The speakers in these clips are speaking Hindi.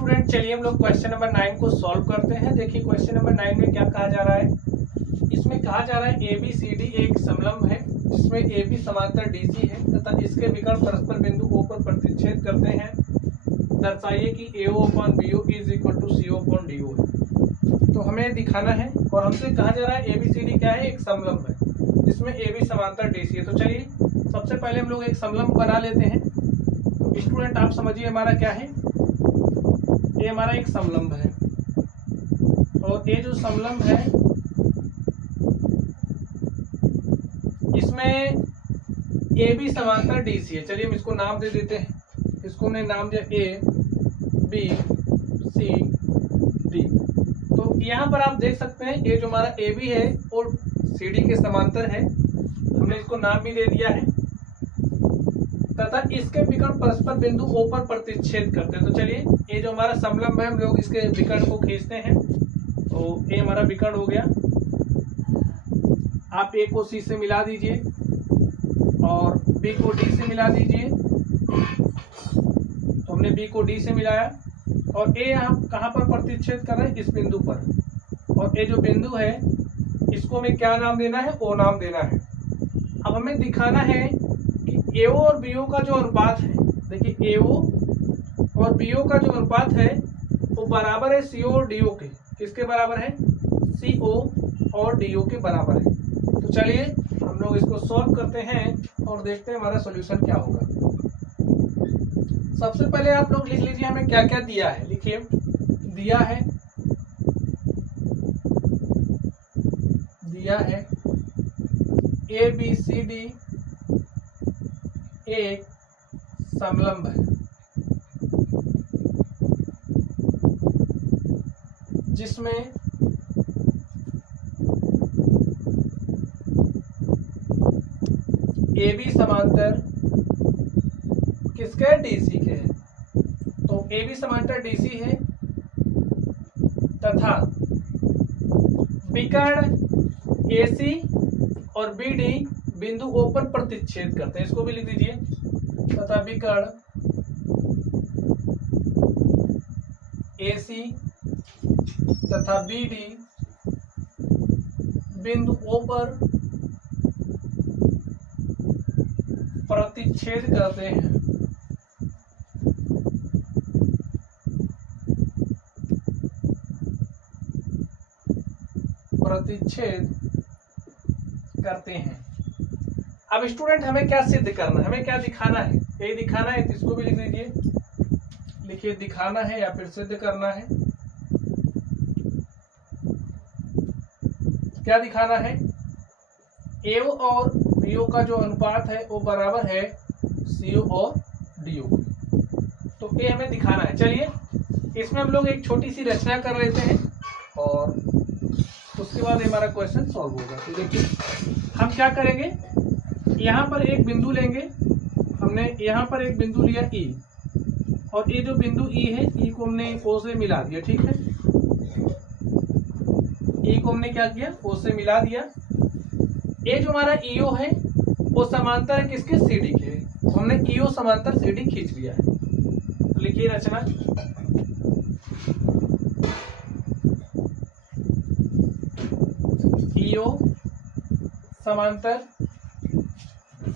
स्टूडेंट चलिए हम लोग क्वेश्चन नंबर 9 को सॉल्व करते हैं। देखिए क्वेश्चन नंबर 9 में क्या कहा जा रहा है। इसमें कहा जा रहा है ABCD एक समलंब है जिसमें AB समांतर DC है तथा इसके विकर्ण परस्पर बिंदु O पर प्रतिच्छेद करते हैं। दर्शाइए कि AO upon BO is equal to CO upon DO है। तो हमें दिखाना है और हमसे कहा जा रहा है ABCD क्या है, एक समलंब है जिसमें AB समांतर DC है। तो चलिए सबसे पहले हम लोग एक समलंब बना लेते हैं। तो स्टूडेंट आप समझिए हमारा क्या है, ये हमारा एक समलंब है और ये जो समलंब है इसमें AB समांतर DC है। चलिए हम इसको नाम दे देते हैं। इसको हमने नाम दिया A B C D। तो यहाँ पर आप देख सकते हैं ये जो हमारा AB है और CD के समांतर है, हमने इसको नाम भी दे दिया है तथा इसके विकर्ण परस्पर बिंदु O पर प्रतिच्छेद करते हैं। तो चलिए ये जो हमारा समलंब है हम लोग इसके विकर्ण को खींचते हैं। तो ये हमारा विकर्ण हो गया। आप A को C से मिला दीजिए और B को D से मिला दीजिए। तो हमने B को D से मिलाया और A यहाँ कहाँ पर प्रतिच्छेद कर रहे हैं, इस बिंदु पर। और ये जो बिंदु है इसको हमें क्या नाम देना है, O नाम देना है। अब हमें दिखाना है कि AO और BO का जो अनुपात है, देखिए AO और BO का जो अनुपात है वो बराबर है CO और DO के। किसके बराबर है, CO और DO के बराबर है। तो चलिए हम लोग इसको सॉल्व करते हैं और देखते हैं हमारा सॉल्यूशन क्या होगा। सबसे पहले आप लोग लिख लीजिए हमें क्या क्या दिया है। लिखिए दिया है ABCD एक समलंब है जिसमें AB समांतर किसके, DC के है। तो AB समांतर DC है तथा विकर्ण AC और BD बिंदु O पर प्रतिच्छेद करते हैं। इसको भी लिख दीजिए तथा विकर्ण AC तथा BD बिंदु O पर प्रतिच्छेद करते हैं। अब स्टूडेंट हमें क्या सिद्ध करना है, हमें क्या दिखाना है, यही दिखाना है। तो इसको भी लिख दीजिए। लिखिए दिखाना है या फिर सिद्ध करना है। क्या दिखाना है, AO और BO का जो अनुपात है वो बराबर है CO और DO। तो ये हमें दिखाना है। चलिए इसमें हम लोग एक छोटी सी रचना कर लेते हैं और उसके बाद हमारा क्वेश्चन सॉल्व होगा। तो देखिए हम क्या करेंगे, यहाँ पर एक बिंदु लेंगे। हमने यहाँ पर एक बिंदु लिया E और ये जो बिंदु E है E को हमने O से मिला दिया। ठीक है, E को हमने क्या किया, O से मिला दिया। ये जो हमारा EO है वो समांतर है किसके, CD के। तो हमने EO समांतर CD खींच लिया है। तो लिखिए रचना EO समांतर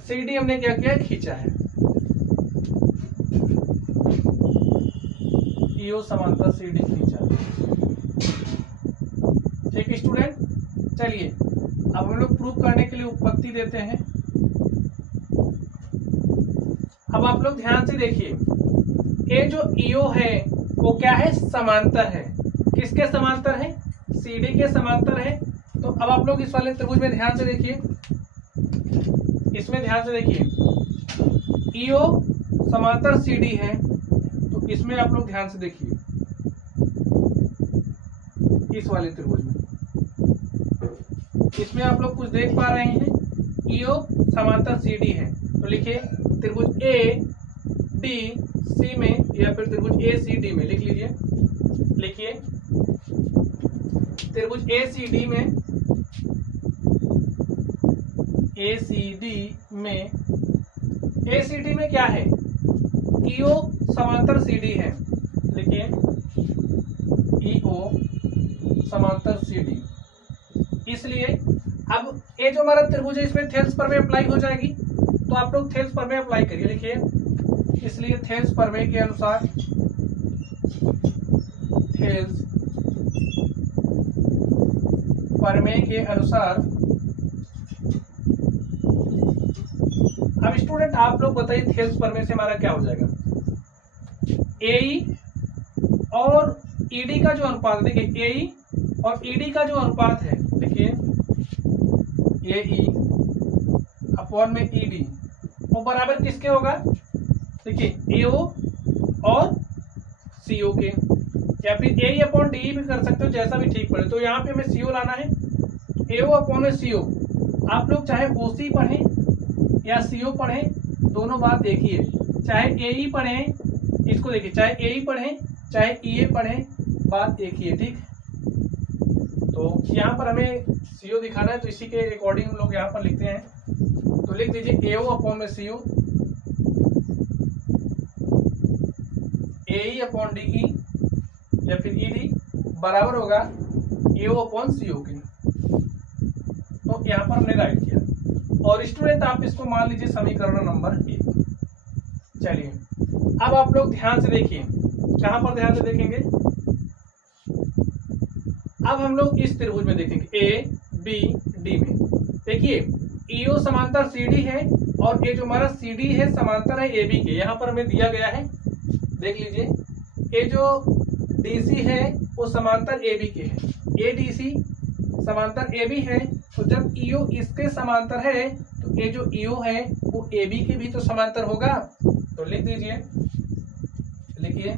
CD हमने क्या किया, खींचा है। EO समांतर CD खींचा है। ठीक स्टूडेंट, चलिए अब हम लोग प्रूफ करने के लिए उत्पत्ति देते हैं। अब आप लोग ध्यान से देखिए, ये जो EO है वो क्या है, समांतर है। किसके समांतर है, CD के समांतर है। तो अब आप लोग इस वाले त्रिभुज में ध्यान से देखिए, इसमें ध्यान से देखिए EO समांतर CD है। तो इसमें आप लोग ध्यान से देखिए, इस वाले त्रिभुज में इसमें आप लोग कुछ देख पा रहे हैं, EO समांतर CD है। तो लिखिए त्रिभुज ADC में या फिर त्रिभुज ACD में लिख लीजिए। लिखिए त्रिभुज ACD में क्या है, EO समांतर CD है। लिखिए समांतर CD। इसलिए अब ये जो हमारा त्रिभुज है इसमें थेल्स प्रमेय अप्लाई हो जाएगी, तो आप लोग थेल्स प्रमेय अप्लाई करिए, लिखिए। इसलिए थेल्स प्रमेय के अनुसार, थेल्स प्रमेय के अनुसार, अब स्टूडेंट आप लोग बताइए थेल्स प्रमेय से हमारा क्या हो जाएगा। AE और ED का जो अनुपात, देखिए AE और ED का जो अनुपात है, देखिए AE अपॉन में ED वो बराबर किसके होगा, देखिए AO और CO के, या फिर AE अपॉन DE भी कर सकते हो, जैसा भी ठीक पड़े। तो यहाँ पे हमें CO लाना है, AO अपॉन में CO। आप लोग चाहे OC पढ़ें या CO पढ़ें, दोनों बात देखिए, चाहे AE पढ़ें, इसको देखिए, चाहे AE पढ़ें चाहे EA पढ़ें, बात एक ही है, ठीक। तो यहाँ पर हमें CO दिखाना है, तो इसी के अकॉर्डिंग हम लोग यहाँ पर लिखते हैं। तो लिख दीजिए AO अपॉन में CO, AE अपॉन DE या फिर ED बराबर होगा AO अपॉन CO के। तो यहाँ पर हमने राइट किया। और स्टूडेंट आप इसको मान लीजिए समीकरण नंबर 1। चलिए अब आप लोग ध्यान से देखिए, कहाँ पर ध्यान से देखेंगे, अब हम लोग इस त्रिभुज में देखेंगे ABD में। देखिए EO समांतर CD है और ये जो हमारा CD है समांतर है AB के, यहाँ पर हमें दिया गया है, देख लीजिए। ये जो DC है वो समांतर AB के है, ADC समांतर AB है। तो जब EO इसके समांतर है तो ये जो EO है वो AB के भी तो समांतर होगा। तो लिख दीजिए, लिखिए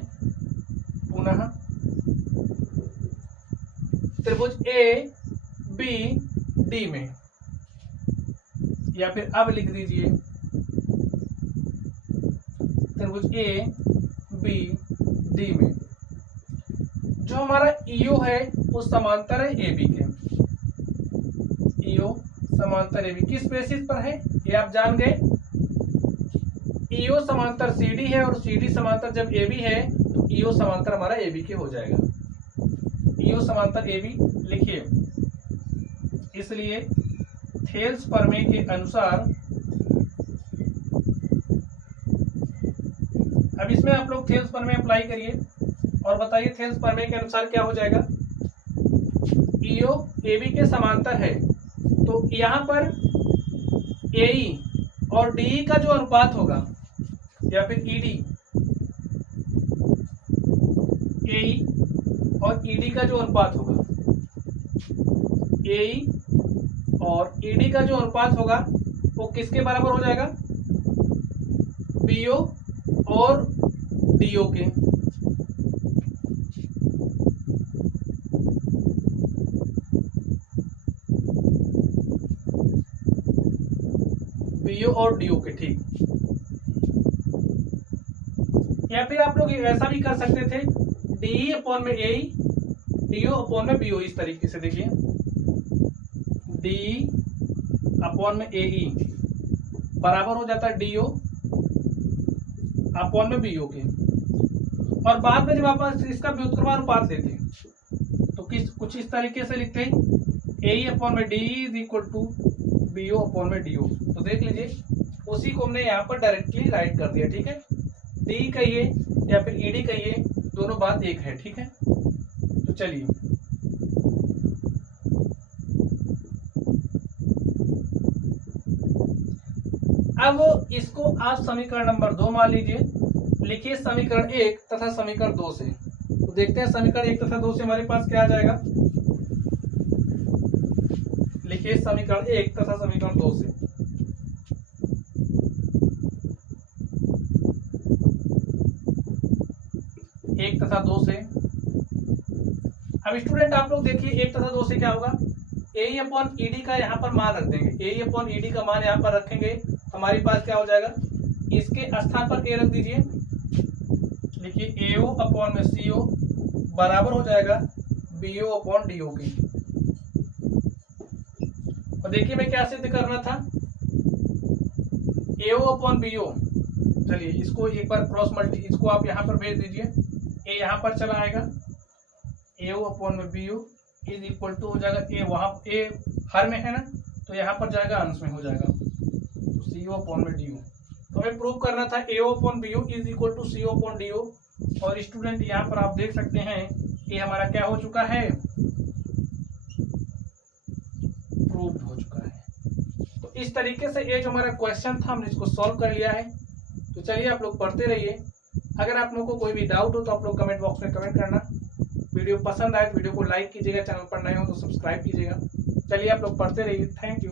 पुनः त्रिभुज ABD में, या फिर अब लिख दीजिए त्रिभुज ABD में जो हमारा EO है वो समांतर है AB के। EO समांतर AB किस बेसिस पर है ये आप जान गए। EO समांतर CD है और CD समांतर जब AB है तो EO समांतर हमारा AB के हो जाएगा। EO समांतर AB लिखिए। इसलिए थेल्स प्रमेय के अनुसार, अब इसमें आप लोग थेल्स प्रमेय अप्लाई करिए और बताइए थेल्स प्रमेय के अनुसार क्या हो जाएगा। EO AB के समांतर है तो यहाँ पर AE और DE का जो अनुपात होगा, या फिर ED, AE और ED का जो अनुपात होगा, AE और ED का जो अनुपात होगा वो किसके बराबर हो जाएगा, BO और DO के। BO और DO के, ठीक। या फिर आप लोग ऐसा भी कर सकते थे, DE अपॉन में AE, DO अपॉन में BO, इस तरीके से देखिए, DE अपॉन में AE बराबर हो जाता है DO अपॉन में BO के। और बाद में जब आप इसका व्युत्क्रमानुपात लेते हैं तो कुछ इस तरीके से लिखते हैं, AE अपॉन में DE is equal to BO upon में DO। तो देख लीजिए उसी को हमने यहाँ पर डायरेक्टली राइट कर दिया, ठीक है। DE कहिए या फिर ED कहिए, दोनों बात एक है, ठीक है। तो चलिए अब इसको आप समीकरण नंबर 2 मान लीजिए। लिखिए समीकरण 1 तथा समीकरण 2 से। तो देखते हैं समीकरण 1 तथा 2 से हमारे पास क्या आ जाएगा। लिखिए समीकरण 1 तथा समीकरण 2 से। एक तथा 2 से। अब स्टूडेंट आप लोग देखिए 1 तथा 2 से क्या होगा, AE अपॉन ED का यहाँ पर मान रख देंगे। AE अपॉन ED का मान यहाँ पर रखेंगे, हमारे पास क्या हो जाएगा, इसके स्थान पर A रख दीजिए। लिखिए AO अपॉन में CO बराबर हो जाएगा BO अपॉन DO की। और देखिए मैं क्या सिद्ध करना था, AO अपॉन BO। चलिए इसको एक बार क्रॉस मल्टी, इसको आप यहाँ पर भेज दीजिए, A यहाँ पर चला आएगा AO अपॉन में BU इज इक्वल टू हो जाएगा ए, वहां ए हर में है ना, तो यहाँ पर जाएगा अंश में हो जाएगा, तो CO अपॉन में DU। तो हमें प्रूव करना था AO upon BU is equal to CO upon DU। और स्टूडेंट यहाँ पर आप देख सकते हैं ये हमारा क्या हो चुका है, प्रूव्ड हो चुका है। तो इस तरीके से ये जो हमारा क्वेश्चन था हमने इसको सॉल्व कर लिया है। तो चलिए आप लोग पढ़ते रहिए। अगर आप लोगों को कोई भी डाउट हो तो आप लोग कमेंट बॉक्स में कमेंट करना। वीडियो पसंद आए तो वीडियो को लाइक कीजिएगा, चैनल पर नए हो तो सब्सक्राइब कीजिएगा। चलिए आप लोग पढ़ते रहिए। Thank you.